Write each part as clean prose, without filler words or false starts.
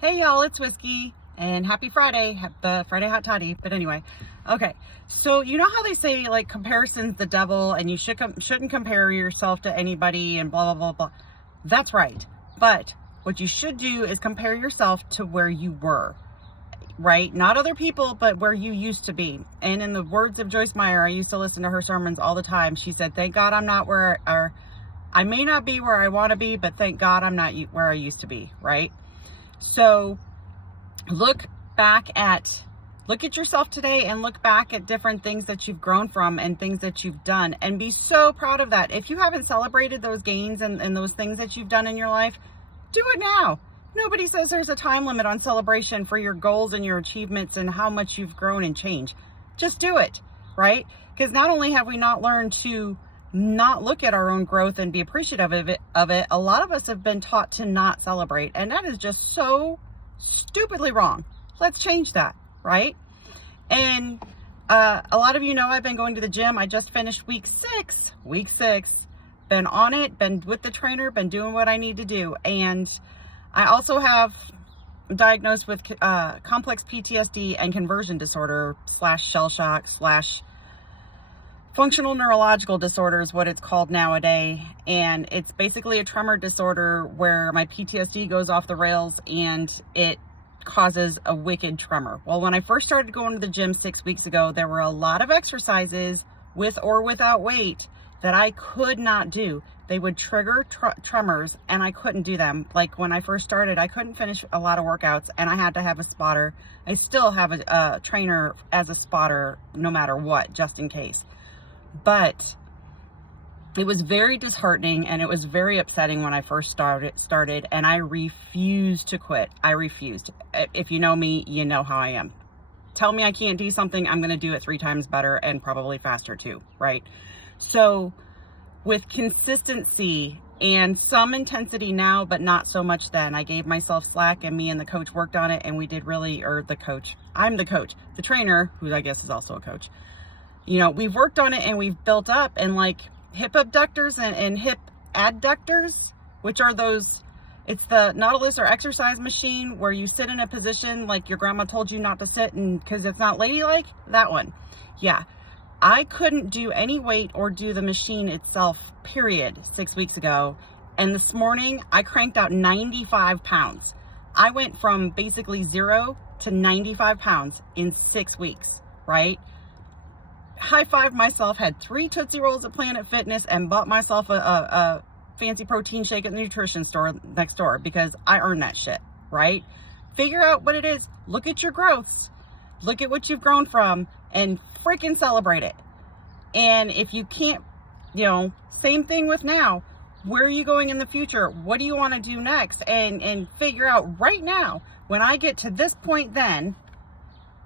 Hey y'all, it's Whiskey, and happy Friday, the Friday Hot Toddy. But anyway, okay, so you know how they say like comparison's the devil and you shouldn't compare yourself to anybody and blah, blah, blah, blah. That's right. But what you should do is compare yourself to where you were, right? Not other people, but where you used to be. And in the words of Joyce Meyer, I used to listen to her sermons all the time. She said, thank God I'm not where, or I may not be where I want to be, but thank God I'm not where I used to be, right? So look at yourself today and look back at different things that you've grown from and things that you've done and be so proud of that. If you haven't celebrated those gains and those things that you've done in your life, do it now. Nobody says there's a time limit on celebration for your goals and your achievements and how much you've grown and changed. Just do it, right? Because not only have we not learned to not look at our own growth and be appreciative of it, a lot of us have been taught to not celebrate, and that is just so stupidly wrong. Let's change that, right? And a lot of you know I've been going to the gym. I just finished week six. Been on it, been with the trainer, been doing what I need to do. And I also have diagnosed with complex PTSD and conversion disorder / shell shock / functional neurological disorder is what it's called nowadays. And it's basically a tremor disorder where my PTSD goes off the rails and it causes a wicked tremor. Well, when I first started going to the gym 6 weeks ago, there were a lot of exercises with or without weight that I could not do. They would trigger tremors and I couldn't do them. Like when I first started, I couldn't finish a lot of workouts and I had to have a spotter. I still have a trainer as a spotter no matter what, just in case. But it was very disheartening and it was very upsetting when I first started, and I refused to quit. I refused. If you know me, you know how I am. Tell me I can't do something, I'm going to do it 3 times better and probably faster too, right? So with consistency and some intensity now, but not so much then, I gave myself slack and me and the coach worked on it, and we did really, I'm the coach, the trainer, who I guess is also a coach. You know, we've worked on it and we've built up, and like hip abductors and hip adductors, which are those, it's the Nautilus or exercise machine where you sit in a position like your grandma told you not to sit and because it's not ladylike, that one. Yeah. I couldn't do any weight or do the machine itself, period, 6 weeks ago. And this morning I cranked out 95 pounds. I went from basically 0 to 95 pounds in 6 weeks, right? High five myself, had 3 Tootsie Rolls at Planet Fitness and bought myself a fancy protein shake at the nutrition store next door because I earned that shit, right? Figure out what it is. Look at your growths. Look at what you've grown from and freaking celebrate it. And if you can't, same thing with now. Where are you going in the future? What do you want to do next? And figure out right now, when I get to this point then,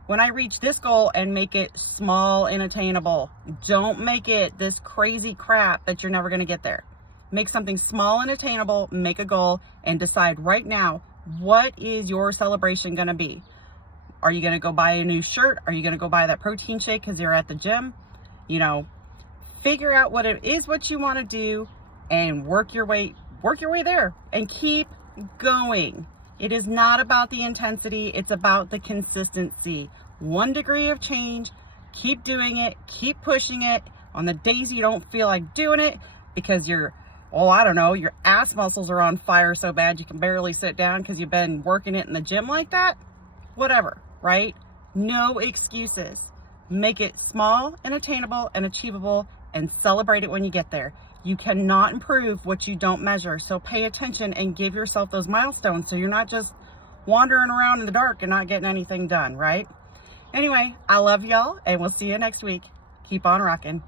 when I reach this goal, and make it small and attainable. Don't make it this crazy crap that you're never going to get there. Make something small and attainable, make a goal, and decide right now, what is your celebration going to be? Are you going to go buy a new shirt? Are you going to go buy that protein shake because you're at the gym? Figure out what it is, what you want to do, and work your way there and keep going. It is not about the intensity. It's about the consistency. 1 degree of change. Keep doing it. Keep pushing it. On the days you don't feel like doing it because your ass muscles are on fire so bad you can barely sit down because you've been working it in the gym like that. Whatever, right? No excuses. Make it small and attainable and achievable and celebrate it when you get there. You cannot improve what you don't measure. So pay attention and give yourself those milestones so you're not just wandering around in the dark and not getting anything done, right? Anyway, I love y'all and we'll see you next week. Keep on rocking.